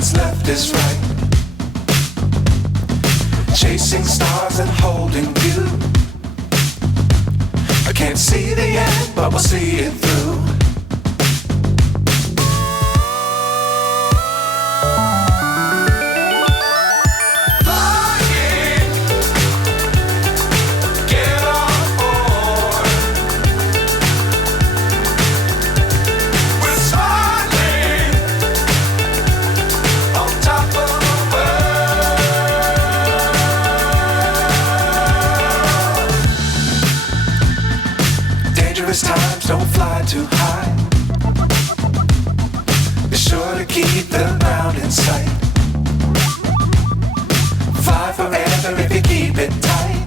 what's left is right. Chasing stars and holding you. I can't see the end, but we'll see it through. Dangerous times, don't fly too high. Be sure to keep the ground in sight. Fly forever if you keep it tight.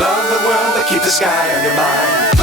Love the world, but keep the sky on your mind.